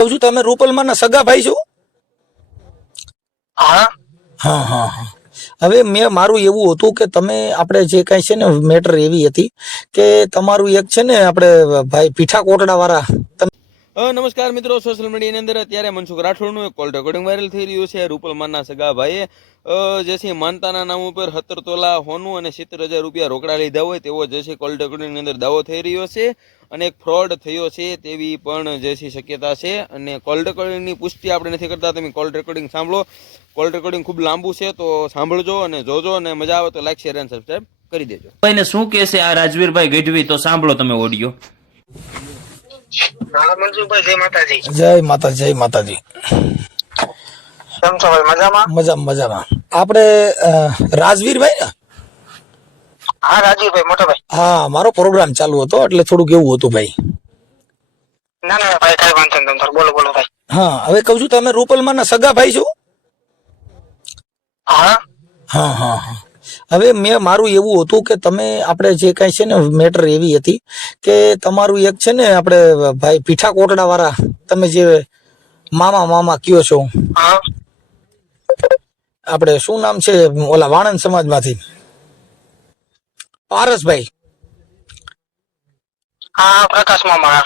કહું છું તમે રૂપલમાં ના સગા ભાઈ છો? હા હા હા હા. હવે મારું એવું હતું કે તમે આપણે જે કઈ છે ને મેટર એવી હતી કે તમારું એક છે ને આપણે ભાઈ પીઠા કોટડા વાળા નમસ્કાર મિત્રો, સોશિયલ મીડિયાની અંદર અત્યારે મનસુખ રાઠોડનું એક કોલ રેકોર્ડિંગ વાયરલ થઈ રહ્યું છે. રૂપલમાના સગા ભાઈએ જે છે માનતાના નામ ઉપર 17 તોલા હોનું અને 70,000 રૂપિયા રોકડા લીધા હોય તેવો જે છે કોલ રેકોર્ડિંગની અંદર દાવો થઈ રહ્યો છે અને એક ફ્રોડ થયો છે તેવી પણ જે છે શક્યતા છે. અને કોલ રેકોર્ડિંગની પુષ્ટિ આપણે નથી કરતા, તમે કોલ રેકોર્ડિંગ સાંભળો. કોલ રેકોર્ડિંગ ખૂબ લાંબુ છે તો સાંભળજો અને જોજો, અને મજા આવે તો લાઈક, શેર અને સબસ્ક્રાઇબ કરી દેજો. ભાઈને શું કહેશે આ રાજવીરભાઈ ગઢવી, તો સાંભળો તમે ઓડિયો. હા મનસુખભાઈ, જય માતાજી. જય માતા જય માતાજી. કેમ છો ભાઈ? મજામાં? મજામાં મજામાં. આપણે રાજવીરભાઈ ને? હા રાજીવભાઈ, મોટા ભાઈ. હા, મારો પ્રોગ્રામ ચાલુ હતો એટલે થોડુંક એવું હતું ભાઈ. ના ના ભાઈ, કઈ વાંધો નહીં, તમે બોલો બોલો ભાઈ. હા, હવે કહું છું તમે રૂપલમાં ના સગા ભાઈ છો? હા હા હા હા. હવે મારું એવું હતું કે તમે આપણે જે કઈ છે ને મેટર એવી હતી કે તમારું એક છે ને આપણે ભાઈ પીઠા કોટડા વાળા તમે જે મામા મામા કયો છો, હા આપણે શું નામ છે ઓલા વાણંદ સમાજમાંથી પારસભાઈ. હા, પ્રકાશ મામા.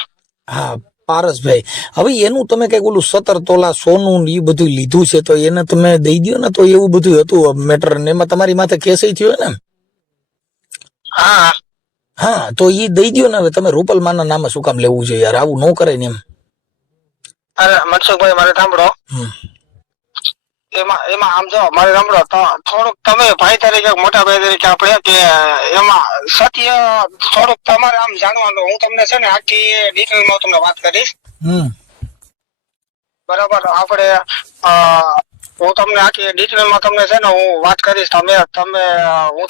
હા પારસભાઈ. હવે એનું તમે કઈક ઓલું 17 તોલા સોનું એ બધું લીધું છે તો એને તમે દઈ દો ને, તો એવું બધું હતું મેટર ને એમાં તમારી માથે કેસ થયો ને. હા હા, તો ઈ દઈ દો ને. હવે તમે રૂપલમાના નામે શું કામ લેવું છે યાર? આવું ન કરાય ને એમ. અરે મનસુખભાઈ, મારે સાંભળો. હમ. એમાં એમાં આમ જો મારે સાંભળો તો થોડુંક તમે ભાઈ તરીકે, મોટા ભાઈ તરીકે આપણે કે એમાં સત્ય થોડુંક તમારે આમ જાણવાનું. હું તમને છે ને આખી ડિટેલમાં તમને વાત કરીશ. હમ. બરાબર? આપણે હું તમને આખી ડિટેલમાં તમને છે ને હું વાત કરીશ. હું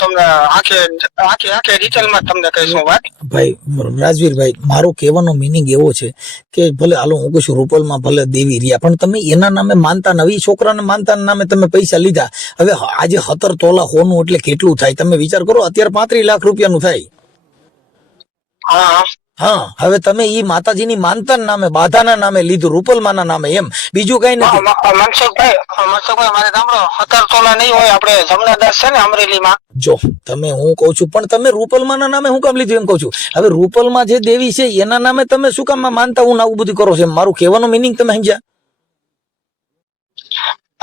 તમને આખી આખી આખી ડિટેલમાં તમને કહીશ હું વાત. ભાઈ રાજવીરભાઈ, મારો કહેવાનો મિનિંગ એવો છે કે ભલે હાલો હું કહું છું રૂપલમાં ભલે દેવી રહ્યા, પણ તમે એના નામે માનતા નવી છોકરાને માનતાના નામે તમે પૈસા લીધા. હવે આજે 17 તોલા હોનું એટલે કેટલું થાય તમે વિચાર કરો. અત્યારે 35 લાખ રૂપિયાનું થાય. હા હા, હવે તમે ઈ માતાજીની માનતાના નામે, બાધાના નામે લીધું, રૂપલમાના નામે, એમ બીજું કઈ નથી. મનસુખભાઈ મારે સાંભળો, 17 તોલા નહીં હોય. આપણે જમનાદાસ છે ને અમરેલીમાં. જો તમે હું કઉ છું, પણ તમે રૂપલમાના નામે શું કામ લીધું એમ કઉ છું. હવે રૂપલમાં જે દેવી છે એના નામે તમે શું કામ માનતા હું આવું બધું કરો છો? મારું કહેવાનો મિનિંગ તમે સમજ્યા?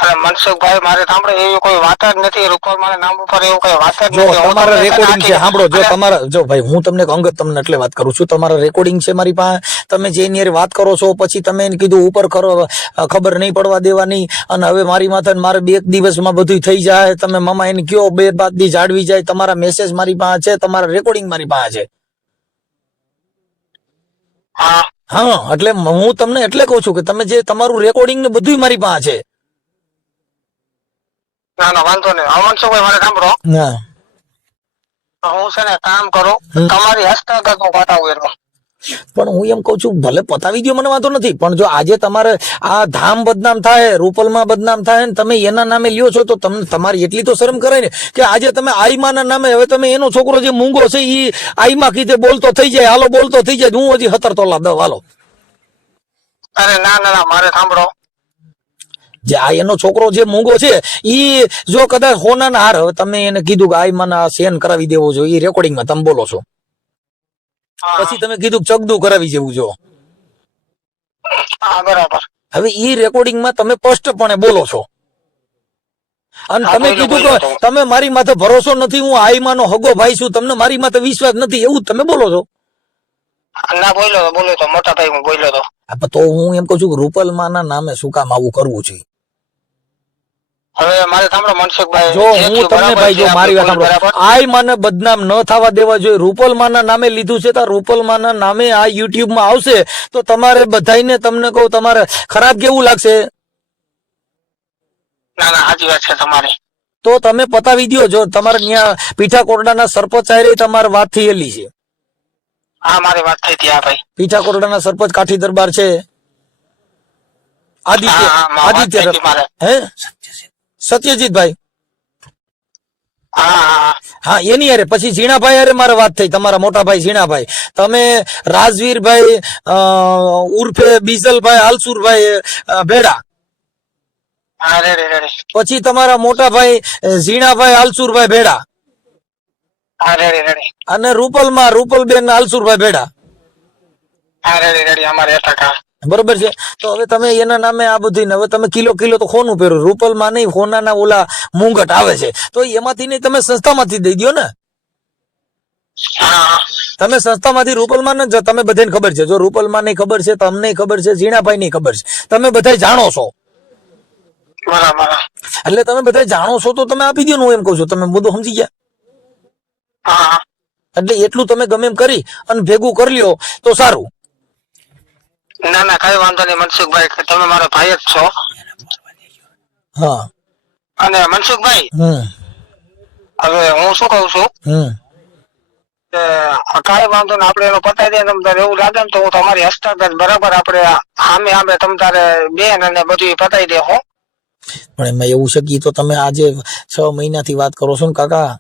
અરે મનસુખભાઈ, મારે સાંભળો, એવી કોઈ વાત જ નથી. રૂપલમાના નામ ઉપર એવું કોઈ વાત જ જો નથી. તમારા રેકોર્ડિંગ છે, સાંભળો. જો તમારા, જો ભાઈ હું તમને અંગત તમને એટલે વાત કરું છું, તમારા રેકોર્ડિંગ છે મારી પાસે. તમે જે એની હારે વાત કરો છો, પછી તમે એને કીધું ઉપર કરો, ખબર નહીં પડવા દેવાની, અને હવે મારી માથે મારે 2 દિવસમાં બધું થઈ જાય. તમે મામા એને કયો 2 બાદ દી જાળવી જાય. તમારા મેસેજ મારી પાસે છે, તમારા રેકોર્ડિંગ મારી પાસે છે. હા હા, એટલે હું તમને એટલે કહું છું કે તમે જે તમારું રેકોર્ડિંગ ને બધું મારી પાસે છે. ના ના વાંધો નહીં. મનસુખભાઈ મારે સાંભળો, હા, હું છે ને કામ કરું, તમારી હસ્તગત હું પતાવું એનો. પણ હું એમ કઉ છું ભલે પતાવી દો, મને વાંધો નથી, પણ જો આજે તમારે આ ધામ બદનામ થાય, રૂપલમાં બદનામ થાય ને તમે એના નામે લ્યો છો, તો તમને તમારી એટલી તો શરમ કરાય ને કે આજે તમે આઈમાના નામે, હવે તમે એનો છોકરો જે મૂંગો છે એ આઈમા કીધે બોલતો થઈ જાય, હાલો બોલતો થઈ જાય, હું હજી 17 તોલા દઉં હાલો. અરે ના ના ના, મારે સાંભળો, જે આ એનો છોકરો જે મૂંગો છે ઈ જો કદાચ હોનાના હાર, હવે તમે એને કીધું કે આઈમાના સેન કરાવી દેવો છો, એ રેકોર્ડિંગમાં તમે બોલો છો. પછી તમે કીધું ચગદુ કરાવી જેવું જો. હા બરાબર. હવે ઈ રેકોર્ડિંગમાં તમે સ્પષ્ટપણે બોલો છો, અને તમે કીધું કે તમે મારી માથે ભરોસો નથી, હું આઈમાનો હગો ભાઈ છું, તમને મારી માથે વિશ્વાસ નથી, એવું તમે બોલો છો. ના બોલ્યો તો મોટા ભાઈ, હું બોલ્યો તો. તો હું એમ કઉ છું કે રૂપલમાના નામે શું કામ આવું કરવું છે? હવે મારે સાંભળો મનસુખભાઈ, જો હું તમને ભાઈ, જો મારી વાત સાંભળો, આઈમાને બદનામ ન થવા દેવા જોઈએ. રૂપલમાના નામે લીધું છે તો રૂપલમાના નામે આ યુટ્યુબમાં આવશે તો તમારે બધાઈને, તમને કહું, તમારે ખરાબ કેવું લાગશે? ના ના સાચી વાત છે તમારી. તો તમે પતાવી દો. જો તમારે ત્યાં પીઠા કોટડાના સરપંચ આયરે તમારે વાત થયેલી છે. હા, મારી વાત થઈ હતી. હા ભાઈ, પીઠા કોટડાના સરપંચ કાઠી દરબાર છે, આદિત્ય, હે સત્યજીતભાઈ. હા હા એની હારે પછી ઝીણાભાઈ હારે મારે વાત થઈ, તમારા મોટા ભાઈ ઝીણાભાઈ, તમે રાજવીરભાઈ ઉર્ફે બીજલભાઈ હાલસુરભાઈ ભેડા, હા રેડી રેડી પછી તમારા મોટા ભાઈ ઝીણાભાઈ હાલસુરભાઈ ભેડા, હા રેડી રેડી અને રૂપલબેન હાલસુરભાઈ ભેડા. હા રેડી રેડી અમારે 1%. બરોબર છે. તો હવે તમે એના નામે આ બધું, હવે તમે કિલો તો ખોનું પહેરો, રૂપલમાં નહીં, હોનાના ઓલા મુંગટ આવે છે, તો એમાંથી નહીં તમે સંસ્થામાંથી દઈ દો ને. હા તમે સંસ્થામાંથી રૂપલમાં ન જ, તમે બધાને ખબર છે, જો રૂપલમાં નહીં ખબર છે, તમને ખબર છે, ઝીણાભાઈ નહીં ખબર છે, તમે બધા જાણો છો, બરાબર. એટલે તમે બધા જાણો છો તો તમે આપી દો ને, હું એમ કહું છું. તમે બધું સમજી ગયા? હા એટલે એટલું તમે ગમે એમ કરી અને ભેગું કરી લ્યો તો સારું. ના ના કઈ વાંધો નહીં મનસુખભાઈ, તમે મારો ભાઈ જ છો. હા. અને મનસુખભાઈ હવે હું શું કઉ છું કે કઈ વાંધો ને આપણે એનો પતાવી દઈએ. તમ તારે એવું લાગે ને તો હું તમારી હસ્તગત બરાબર આપણે સામે તમ તારે બેન અને બધું પતાવી દે હો. પણ એમાં એવું છે કે તો તમે આજે 6 મહિનાથી વાત કરો છો ને કાકા,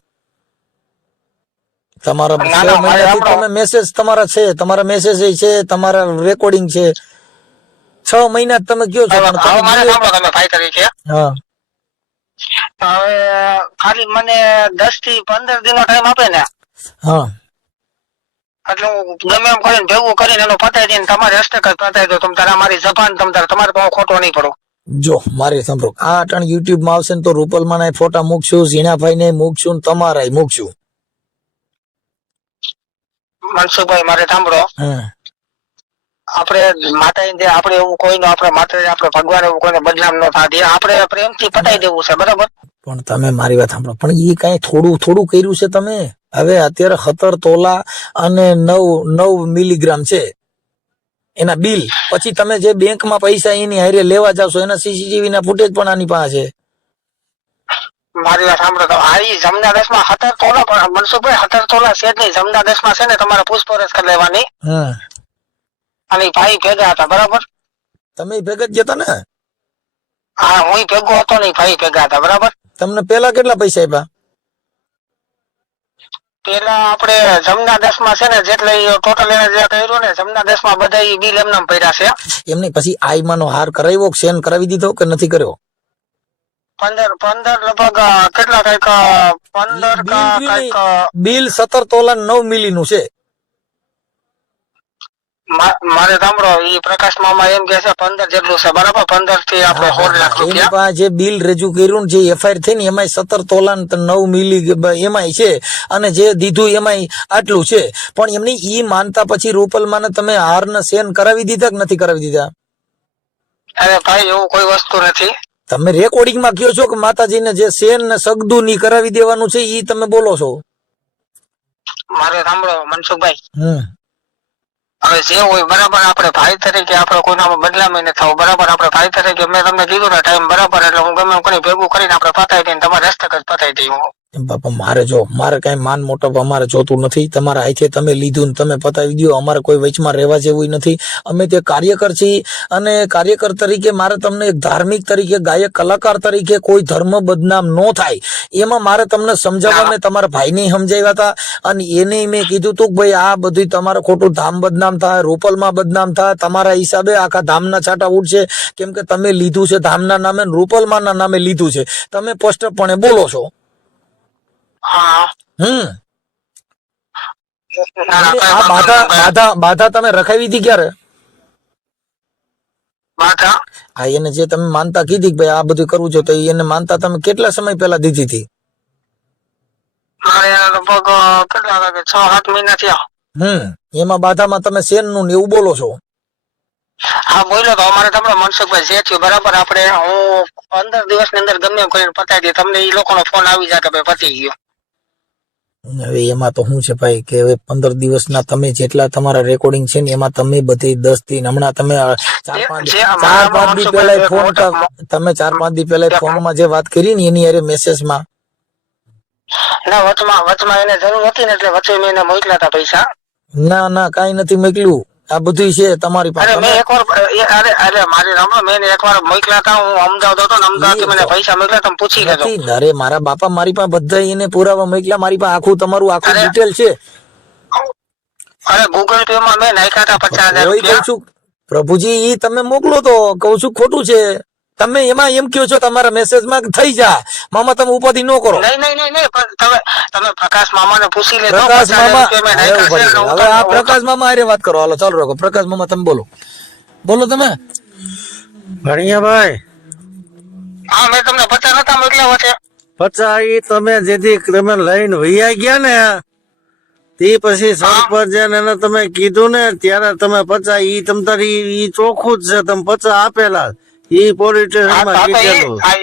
તમારા 6 મહિનાથી તમે મેસેજ તમારા છે, તમારા મેસેજ છે, તમારા રેકોર્ડિંગ છે, 6 મહિના તમે કયો છો. હવે મારે સાંભળો તમે ભાઈ તરીકે, હા હવે ખાલી મને 10 થી 15 દિનનો ટાઈમ આપે ને, હા એટલે હું ગમે એમ કરીને ભેગું કરીને એનો પતાવી દઈને તમારી હસ્તગત પતાવી દો. તમ તારે અમારી જબાન તમારે પાસે ખોટો નહીં પડો. જો મારે સાંભળો, આ અટાણ યુટ્યુબ માં આવશે ને તો રૂપલમાં ના ફોટા મૂકશું, ઝીણાભાઈ ને મૂકશું, ને તમારા મૂકશું. મનસુખભાઈ મારે સાંભળો, આપણે માતા આપણે એવું કોઈનું આપણે માતા આપણે ભગવાન એવું કોઈને બદનામ ન થાય દે, આપણે પ્રેમથી પતાવી દેવું છે બરાબર. પણ તમે મારી વાત સાંભળો, પણ એ કઈ થોડું કર્યું છે તમે. હવે અત્યારે 17 તોલા અને 9 મિલીગ્રામ છે એના બિલ. પછી તમે જે બેંકમાં પૈસા એની હારે લેવા જાવશો એના સીસીટીવી ના ફૂટેજ પણ આની પાસે છે. મારી વાત સાંભળો, તો આ જમના 10 માં 17 તોલા, પણ મનસુખભાઈ 17 તોલા છે જ નહીં. જમના 10 માં છે ને તમારે પૂછપરછ કરી લેવાની. અને ભાઈ ભેગા હતા બરાબર. તમે ભેગા જ જતા ને? હા હું ભેગો હતો નહીં, ભાઈ ભેગા હતા બરાબર. તમને પેલા કેટલા પૈસા આપ્યા? પેલા આપણે જમના 10 માં છે ને જેટલે ટોટલ એને જે કર્યું ને જમના 10 માં બધા બિલ એમનામ પડ્યા છે. એમને પછી આઈમાનો હાર કરાવ્યો, સેન કરાવી દીધો કે નથી કર્યો? 15 લગભગ કેટલા કઈક 15 કા કઈક બિલ 17 તોલા 9 મિલી નું છે. મારે સાંભળો, ઈ પ્રકાશ મામા એમ કે છે 15 જેટલું છે બરાબર. 15 થી આપણે 16 લાખ એની રૂપિયા. પાસે જે બિલ રજૂ કર્યું ને જે એફઆઈઆર થઈ ને એમાં 17 તોલા 9 મિલી એમાં છે, અને જે દીધું એમાં આટલું છે. પણ એમની ઈ માનતા પછી રૂપલમાં તમે હાર ને સેન કરાવી દીધા કે નથી કરાવી દીધા? અરે ભાઈ એવું કોઈ વસ્તુ નથી. તમે રેકોર્ડિંગ માં કહો છો કે માતાજીને જે સેન ને સગદુ ની કરાવી દેવાનું છે, ઈ તમે બોલો છો. મારે સાંભળો મનસુખભાઈ, હવે જે હોય બરાબર, આપણે ભાઈ તરીકે આપણે કોઈનામાં બદલામી ન થવું બરાબર. આપણે ભાઈ તરીકે મેં તમને કીધું ને ટાઈમ બરાબર, એટલે હું ગમે એમ કરી ભેગું કરીને આપણે પતાવી દઈને તમારે હસ્તગત પતાવી દઈ. બાપા મારે કઈ માન મોટપ અમારે જોતું નથી. તમારા હાથે તમે લીધું ને તમે પતાવી દો, અમારે કોઈ વચમાં રહેવા જેવું નથી. અમે તે કાર્યકર છીએ, અને કાર્યકર તરીકે મારે તમને એક ધાર્મિક તરીકે, ગાયક કલાકાર તરીકે કોઈ ધર્મ બદનામ ન થાય એમાં મારે તમને સમજાવવા. મેં તમારા ભાઈને સમજાવ્યા હતા, અને એને મેં કીધું તું કે ભાઈ આ બધું તમારે ખોટું ધામ બદનામ થાય, રૂપલમાં બદનામ થાય, તમારા હિસાબે આખા ધામના છાંટા ઉડશે, કેમ કે તમે લીધું છે ધામના નામે, રૂપલમાં ના નામે લીધું છે. તમે સ્પષ્ટપણે બોલો છો. બાધા તમે રખાવી હતી ક્યારે? હા, એને જે તમે માનતા કીધી કે ભાઈ આ બધું કરવું છે, તો એને માનતા તમે કેટલા સમય પહેલા દીધી હતી? લગભગ કેટલા 6-7 મહિના થયા. એમાં બાધામાં તમે સેન નું એવું બોલો છો? હા બોલો. તો અમારે તમને મનસુખભાઈ જે થયું બરાબર, આપણે હું 15 દિવસની અંદર ગમે એમ કરીને પતાવી દે. તમને એ લોકોનો ફોન આવી જાય કે ભાઈ પતી ગયો. હવે એમાં તો શું છે ભાઈ કે હવે 15 દિવસના તમે જેટલા તમારા રેકોર્ડિંગ છે ને એમાં તમે બધી 10 થી હમણાં તમે 4-5 દી પહેલા ફોન, તમે 4-5 દી પહેલા ફોનમાં જે વાત કરી ને એની અરે મેસેજમાં વચમાં એને જરૂર હતી ને એટલે વચ્ચે મેં એને મોકલ્યા હતા પૈસા. ના કઈ નથી મોકલ્યું. આ બધું છે તમારી પાસે. અરે મેં એકવાર અરે મારી રામો મેં એકવાર મોકલ્યા હતા, હું અમદાવાદ હતો ને અમદાવાદ મને પૈસા મોકલ્યા, તમે પૂછી લેજો. નથી, અરે મારા બાપા મારી પાસે બધા એને પુરાવા મોકલ્યા, મારી પાસે આખું તમારું આખું ડિટેલ છે. અરે ગૂગલ પે માં મેં નાખ્યા હતા 50,000 કહું રૂપિયા. છું પ્રભુજી ઈ તમે મોકલો તો કહું છું ખોટું છે. તમે એમાં એમ કહો છો તમારા મેસેજ માં થઈ જા મામા, તમે ઉપાધિ ન કરો. નહીં પણ તમે પ્રકાશ મામાને પૂછી લેજો. પ્રકાશ 50,000 મામા રૂપિયા મેં નાખ્યા છે અને હવે આ પ્રકાશ મામા હારે વાત કરો. હાલો ચાલુ રાખો. પ્રકાશ મામા તમે બોલો તમે. ભણિયાભાઈ, હા મેં તમને 50 નતા મોકલ્યા છે. 50 ઈ તમે જેથી તમે લઈને વૈયા ગયા ને તે પછી સરપંચ એને તમે કીધું ને ત્યારે તમે 50 ઈ તમ તારી ઈ ચોખ્ખું જ છે, તમે 50 આપેલા ઈ પોલીસ સ્ટેશન માં કીધેલું. આ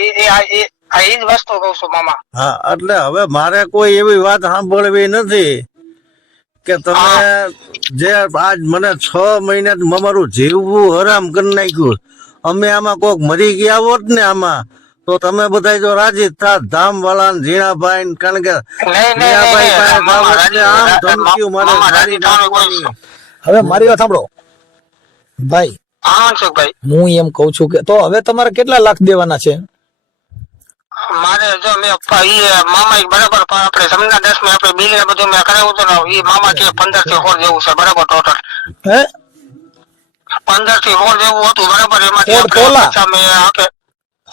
ઈ જ વસ્તુ કહું છું મામા. હા, એટલે હવે મારે કોઈ એવી વાત સાંભળવી નથી કે તમે જે આજ મને 6 મહિના મારું જીવવું હરામ કરી નાખ્યું. અમે આમાં કોક મરી ગયા હોત ને આમાં તો તમે બધા જો રાજી થાત, ધામ વાળા ને ઝીણાભાઈ ને, કારણ કે ઝીણાભાઈ પાસે જાવ એટલે આમ ધમકીઓ મારે મારી નાખવાની. હવે મારી વાત સાંભળો ભાઈ. હા મનસુખભાઈ, હું એમ કઉ છું કે તો હવે તમારે કેટલા લાખ દેવાના છે? મારે જો મેં મામા બરાબર આપણે સમના 10 માં આપણે બિલ ને બધું મેં કરાવ્યું હતું ને, ઈ મામા કે 15 થી 16 જેવું છે બરાબર ટોટલ. હે 15 થી 16 જેવું હતું બરાબર. એમાંથી 16 તોલા? મેં આપે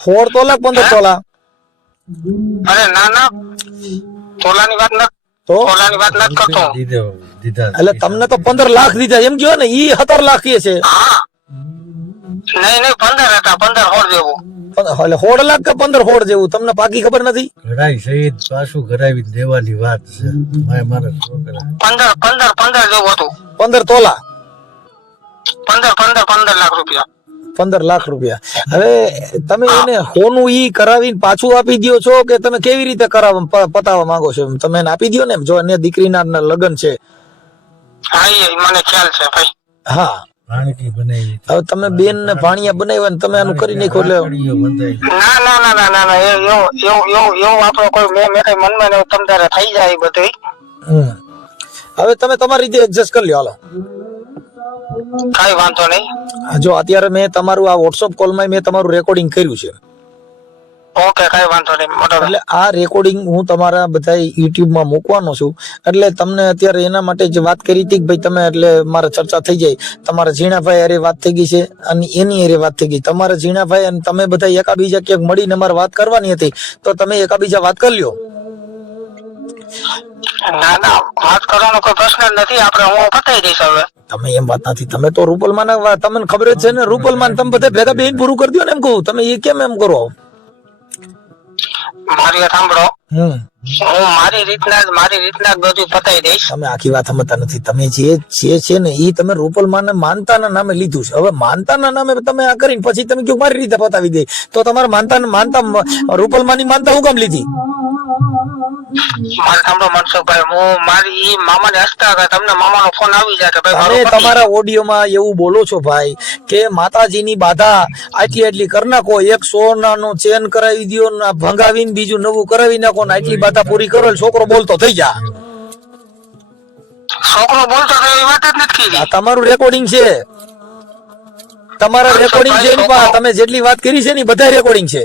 16 તોલા 15 તોલા? અરે ના તોલાની વાત નથી, તો તોલાની વાત નથી કરતો. એટલે તમને તો 15 લાખ દીધા એમ કયો ને, ઈ 17 લાખ કે છે. હા નહીં 15 હતા, 15 16 જેવું. એટલે 16 લાખ કે 15 16 જેવું તમને પાકી ખબર નથી? ઘડાઈ સહિત પાછું ઘડાવી દેવાની વાત છે મારા છોકરા. 15 જેવું હતું. 15 તોલા 15 લાખ રૂપિયા. 15 લાખ રૂપિયા. હવે તમે એને હોનું ઈ કરાવીને પાછું આપી દો છો કે તમે કેવી રીતે પતાવવા માંગો છો? તમે એને આપી દો ને, જો અન્ય દીકરીના લગ્ન છે. હા એ મને ખ્યાલ છે ભાઈ. હા, ભાણકી બનાવી. હવે તમે બેન ને ભાણિયા બનાવ્યા ને તમે આનું કરી નાખો એટલે ના એવું આપણો કોઈ મેં કઈ મનમાં ને તમ તારે થઈ જાય બધું. હવે તમે તમારી રીતે એડજસ્ટ કરી લો. હાલો કઈ વાંધો નહીં. જો અત્યારે મેં તમારું આ વોટ્સઅપ કોલમાં મેં તમારું રેકોર્ડિંગ કર્યું છે. ઓકે કઈ વાંધો નહીં. એટલે આ રેકોર્ડિંગ હું તમારા બધા યુટ્યુબ માં મૂકવાનો છું. એટલે તમને અત્યારે એના માટે જ વાત કરી હતી કે ભાઈ તમે એટલે મારે ચર્ચા થઈ જાય. તમારા ઝીણાભાઈ અરે વાત થઈ ગઈ છે અને એની અરે વાત થઈ ગઈ. તમારા ઝીણાભાઈ અને તમે બધા એકાબીજા ક્યાંક મળીને મારે વાત કરવાની હતી તો તમે એકાબીજા વાત કરી લ્યો. ના વાત કરવાનો કોઈ પ્રશ્ન જ નથી. આપણે હું પતાવી દઈશ. હવે તમે એમ વાત નથી, તમે તો રૂપલમાન તમને ખબર જ છે ને, રૂપલમાન તમે બધા ભેગા બેન પૂરું કરી દો ને એમ કહું. તમે એ કેમ એમ કરો? મારી વાત સાંભળો, હું મારી રીતના જ બધું પતાવી દઈશ. તમે આખી વાત સમજતા નથી. તમે જે છે ને એ તમે રૂપલમાન માનતાના નામે લીધું છે. હવે માનતાના નામે તમે આ કરીને પછી તમે કયો મારી રીતે પતાવી દે તો તમારે માનતા રૂપલમાની માનતા હું કામ લીધી? મારે સાંભળો મનસુખભાઈ, હું મારી મામાને હસતા તમને મામાનો ફોન આવી જાય કે ભાઈ તમે તમારા ઓડિયોમાં એવું બોલો છો ભાઈ કે માતાજીની બાધા આટલી કરી નાખો, એક સોનાનો ચેન કરાવી દો, ભંગાવીને બીજું નવું કરાવી નાખો ને આટલી બાધા પૂરી કરો, છોકરો બોલતો થઈ જા. છોકરો બોલતો એવી વાત જ નથી. આ તમારું રેકોર્ડિંગ છે, તમારા રેકોર્ડિંગ છે. તમે જેટલી વાત કરી છે ને બધા રેકોર્ડિંગ છે.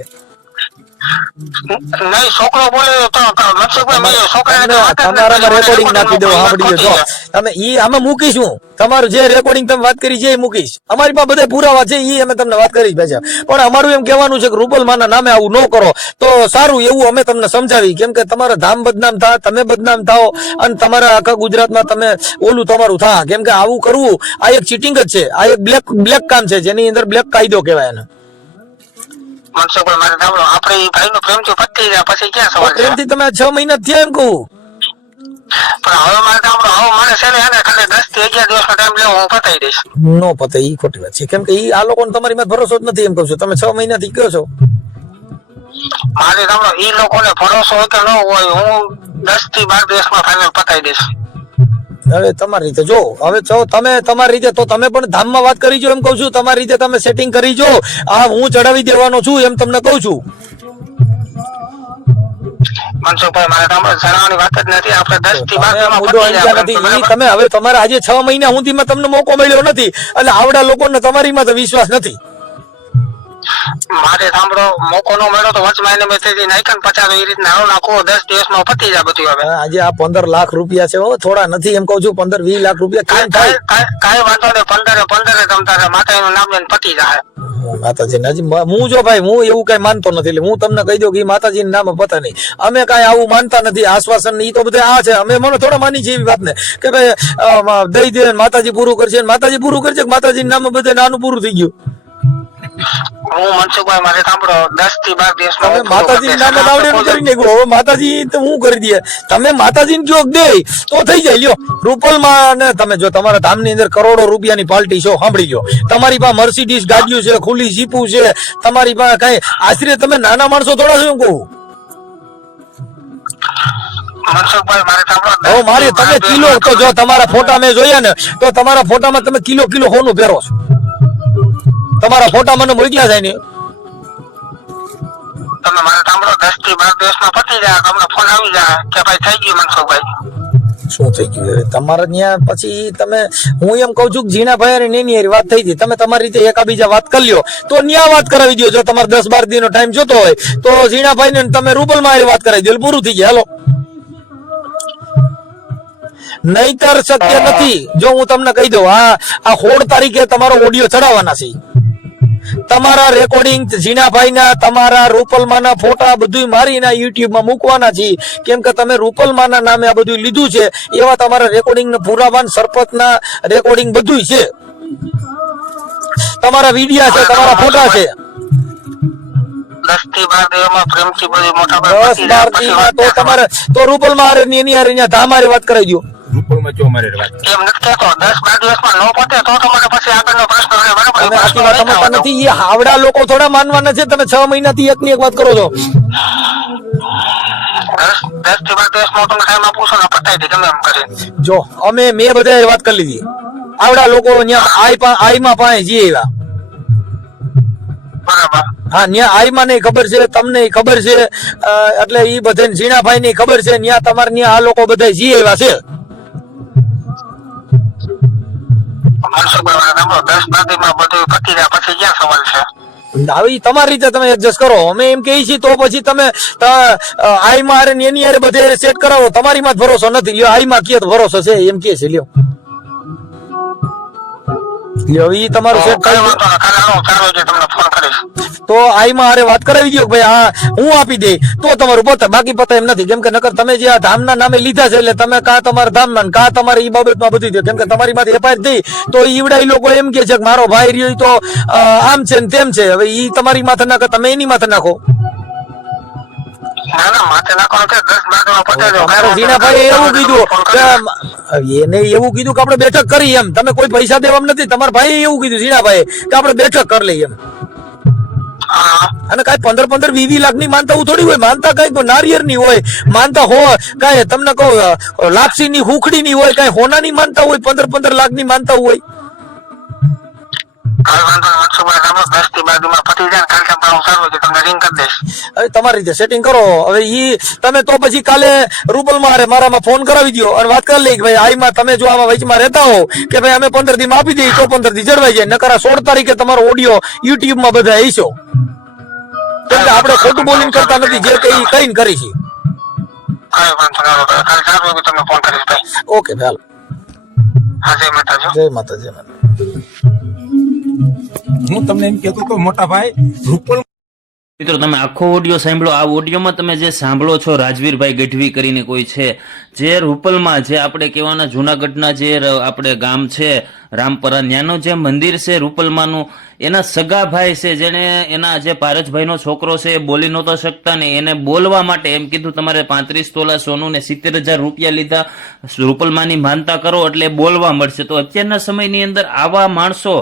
નહીં છોકરો બોલે તો તમારામાં રેકોર્ડિંગ નાખી દો. સાંભળી જો તમે ઈ આમાં મૂકીશું. તમારું જે રેકોર્ડિંગ તમે વાત કરી છે એ મૂકીશ. અમારી પાસે બધા પુરાવા છે, ઈ અમે તમને વાત કરી પાછા. પણ અમારું એમ કહેવાનું છે કે રૂપલમાના નામે આવું ન કરો તો સારું, એવું અમે તમને સમજાવી. કેમ કે તમારા ધામ બદનામ થાય, તમે બદનામ થાઓ અને તમારા આખા ગુજરાતમાં તમે ઓલું તમારું થા. કેમ કે આવું કરવું આ એક ચીટિંગ જ છે, આ એક બ્લેક કામ છે, જેની અંદર બ્લેક કાયદો કહેવાય એને. મનસુખભાઈ મારે સાંભળો, આપણે એ ભાઈનો પ્રેમથી પતી જાય પછી ક્યાં સવાલ છે? પ્રેમથી તમે 6 મહિના થયા એમ કહું. પણ હવે મારે સાંભળો, હવે મારે છે ને એને ખાલી 10 થી 11 દિવસનો ટાઈમ લેવો, હું પતાવી દઈશ. નો પતે, ઈ ખોટી વાત છે. કેમ કે ઈ આ લોકોને તમારી માં ભરોસો જ નથી એમ કહું છું. તમે 6 મહિનાથી કહો છો. મારે સાંભળો, ઈ લોકોને ભરોસો હોય કે ન હોય, હું 10 થી 12 દિવસમાં ફાઇનલ પતાવી દઈશ. હવે તમારી રીતે જો, હવે તમે તમારી રીતે તો તમે પણ ધામમાં વાત કરી જો એમ કહું છું. તમારી રીતે તમે સેટિંગ કરી જો. આ હું ચડાવી દેવાનો છું એમ તમને કહું છું. મનસુખભાઈ મારે તમારે જણાવવાની વાત જ નથી. આપણે 10 થી 12 તમે માં મુદ્દો પતી જાય અંજા નથી. બરાબર? ઈ તમે હવે તમારે આજે 6 મહિના સુધીમાં તમને મોકો મળ્યો નથી એટલે આવડા લોકોને તમારીમાં તો વિશ્વાસ નથી. મારે સાંભળો, મોકો નો મળ્યો તો વચમાં એને મેસેજ નાખ્યા 50 એ રીતના હાલો નાખો, 10 દિવસમાં પતી જાય બધું. હવે આજે આ 15 લાખ રૂપિયા છે હો, થોડા નથી એમ કહું છું. 15-20 લાખ રૂપિયા કેમ થાય? કાંઈ વાંધો નહીં, 15 તમ તારે માતાનું નામ લઈને પતી જાય. માતાજી હજી હું જો ભાઈ હું એવું કઈ માનતો નથી એટલે હું તમને કહી દઉં કે માતાજી નામ પતા નહીં. અમે કઈ આવું માનતા નથી. આશ્વાસન ઈ તો બધા આ છે. અમે મને થોડા માની છે એવી વાત ને કે ભાઈ દઈ દે માતાજી પૂરું કરશે. માતાજી પૂરું કરશે કે માતાજી નામ બધે નાનું પૂરું થઈ ગયું. હું મનસુખભાઈ મારે સાંભળો 10 થી 12 દિવસમાં તમે માતાજી નામ આવડે કરી નાખ્યું. હવે માતાજી તો હું કરી દે. તમે માતાજીને કયો દે તો થઈ જાય. લ્યો રૂપલમાં ને તમે જો તમારા ધામની અંદર કરોડો રૂપિયાની પાર્ટી છો, સાંભળી લો. તમારી પાસે મર્સિડીઝ ગાડીઓ છે, ખુલ્લી જીપું છે, તમારી પાસે કઈ આશરે તમે નાના માણસો થોડા છો એમ કહું. મનસુખભાઈ મારે સાંભળો, હવે મારે તમે કિલો તો જો તમારા ફોટા મેં જોયા ને તો તમારા ફોટામાં તમે કિલો સોનું પહેરો છો. તમારા ફોટા મને મોકલ્યા જાય ને તમે મારે સાંભળો 10 થી 12 દિવસમાં પતી જાય. તમને ફોન આવી જાય કે ભાઈ થઈ ગયું મનસુખભાઈ. શું થઈ ગયું તમારે ત્યાં? પછી તમે હું એમ કઉ છું કે ઝીણાભાઈ અને નેની હારી વાત થઈ હતી. તમે તમારી રીતે એકાબીજા વાત કરી લ્યો તો ન્યા વાત કરાવી દો. જો તમારે 10-12 દિનનો ટાઈમ જોતો હોય તો ઝીણાભાઈ ને તમે રૂપલમાં હારી વાત કરાવી દો, પૂરું થઈ જાય. હાલો, નહીતર શક્ય નથી. જો હું તમને કહી દઉં, આ 16 તારીખે તમારો ઓડિયો ચડાવવાના છે. તમારા રેકોર્ડિંગ ઝીણાભાઈ ના, તમારા રૂપલમાં ના ફોટા બધું મારીને યુટ્યુબ માં મૂકવાના છે. કેમ કે તમે રૂપલમાં ના નામે આ બધું લીધું છે. એવા તમારા રેકોર્ડિંગ ના પુરાવાન સરપંચ ના રેકોર્ડિંગ બધું છે. તમારા વિડિયા છે, તમારા ફોટા છે. 10 થી 12 દિવસમાં પ્રેમથી બધી મોટા 10-12 દીમાં તો તમારે તો રૂપલમાં એની હારે અહીંયા ધામારે વાત કરાવી દો. રૂપલમાં જો મારે વાત એમ નથી કહેતો. 10-12 દિવસમાં ન પતે તો તમારે પછી આગળનો પ્રશ્ન રહે. બરાબર? તમે આખી વાત સમજતા નથી. એ હાવડા લોકો થોડા માનવાના છે. તમે 6 મહિનાથી એકની એક વાત કરો છો. 10 થી 12 દિવસમાં તમને ટાઈમ આપું છું ને પતાવી દે ગમે એમ કરી. જો મેં બધા વાત કરી લીધી. આવડા લોકો આઈમાં પાસે જઈએ એવા. બરાબર. હા, ન્યા આઈમાં નહીં ખબર છે, તમને ખબર છે, એટલે ઈ બધે ઝીણાભાઈ ની ખબર છે. ન્યા તમારે ન્યા આ લોકો બધા જઈએ એવા છે. મનસુખભાઈ સાંભળો, 10-12 દિવસમાં બધું પતી જાય પછી ક્યાં સવાલ છે? આવી તમારી રીતે તમે એડજસ્ટ કરો. અમે એમ કહીએ છીએ તો પછી તમે આઈમાં હારે ને એની હારે બધે સેટ કરાવો. તમારી માં જ ભરોસો નથી. લ્યો આઈમાં કે ભરોસો છે એમ કે છે. લ્યો ઈ તમારું સેટ કઈ કરી વાંધો નહીં. કાલે આવો 4 વાગે તમને ફોન કરીશ. તો આઈમાં હારે વાત કરાવી દો કે ભાઈ હા હું આપી દે તો તમારું પતે. બાકી પતે એમ નથી. કેમ કે નકર તમે જે આ ધામના નામે લીધા છે એટલે તમે કા તમારા ધામના કા તમારે ઈ બાબતમાં બધું દો. કેમ કે તમારી માંથી એફઆઈઆર થઈ તો ઈવડા લોકો એમ કે છે કે મારો ભાઈ રહ્યો તો આમ છે ને તેમ છે. હવે ઈ તમારી માથે નાખો, તમે એની માથે નાખો. ના ના, માથે નાખવાનું છે. 10-12 પતે દો. તમારા ઝીણાભાઈએ એવું કીધું કે એને એવું કીધું કે આપણે બેઠક કરી એમ. તમે કોઈ પૈસા દેવા નથી. તમારા ભાઈએ એવું કીધું ઝીણાભાઈએ કે આપણે બેઠક કરી લઈએ એમ. અને કઈ 15-20 લાખ ની માનતા હું થોડી હોય. માનતા કઈ નારિયેર ની હોય. માનતા કઈ તમને કહો લાપસી ની હુખડી ની હોય. કઈ હોના ની માનતા હોય. 15 લાખ ની માનતા હોય. કાલ વાંધો નહીં મનસુખભાઈ સાંભળો, 10 થી 12 દિવસમાં પતી જાય. કાલ તમને હું 4 વાગે તમને રિંગ કરી દઈશ. હવે તમારી રીતે સેટિંગ કરો. હવે ઈ તમે તો પછી કાલે રૂપલમાં મારામાં ફોન કરાવી દો અને વાત કરી લઈ કે ભાઈ આઈમાં તમે જો આમાં વચમાં રહેતા હો કે ભાઈ અમે 15 દી માં આપી દઈએ તો 15 દી જળવાઈ જાય. નકર 16 તારીખે તમારો ઓડિયો યુટ્યુબ માં બધા આવીશો. કેમ કે આપણે ખોટું બોલિંગ કરતા નથી. જે કઈ કઈને કરી છે. કઈ વાંધો નહીં. કાલ 4 વાગે તમને ફોન કરીશ ભાઈ. ઓકે ચાલો. હા, જય માતાજી. જય માતા, જય માતા. હું તમને એમ કહેતો હતો મોટા ભાઈ રૂપલ મિત્રો તમે આખો ઓડિયો સાંભળો. આ ઓડિયોમાં તમે જે સાંભળો છો રાજવીરભાઈ ગઢવી કરીને કોઈ છે જે રૂપલમાં જે આપણે કહેવાના જુનાગઢના જે આપણે ગામ છે રામપરા ત્યાંનું જે મંદિર છે રૂપલમાંનું એના સગા ભાઈ છે જેને એના જે પારસભાઈનો છોકરો છે એ બોલી નહોતો શકતા ને એને બોલવા માટે એમ કીધું તમારે 35 તોલા સોનું ને 70,000 રૂપિયા લીધા રૂપલમાંની માનતા કરો એટલે બોલવા મળશે. તો અત્યારના સમયની અંદર આવા માણસો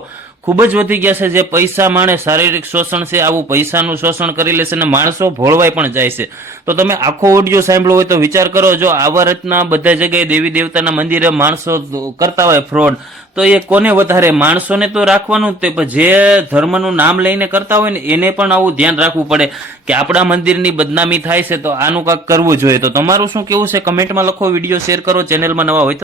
ખૂબ જ વધી ગયા છે. જે પૈસા માણે શારીરિક શોષણ છે, આવું પૈસાનું શોષણ કરી લેશે અને માણસો ભોળવાઈ પણ જાય છે. તો તમે આખો ઓડિયો સાંભળ્યો હોય તો વિચાર કરો, જો આવા રીતના બધા જગ્યાએ દેવી દેવતાના મંદિરે માણસો કરતા હોય ફ્રોડ, તો એ કોને વધારે? માણસોને તો રાખવાનું જ તે, પણ જે ધર્મનું નામ લઈને કરતા હોય ને એને પણ આવું ધ્યાન રાખવું પડે કે આપણા મંદિરની બદનામી થાય છે, તો આનું કાંઈક કરવું જોઈએ. તો તમારું શું કેવું છે કમેન્ટમાં લખો, વિડીયો શેર કરો, ચેનલમાં નવા હોય તો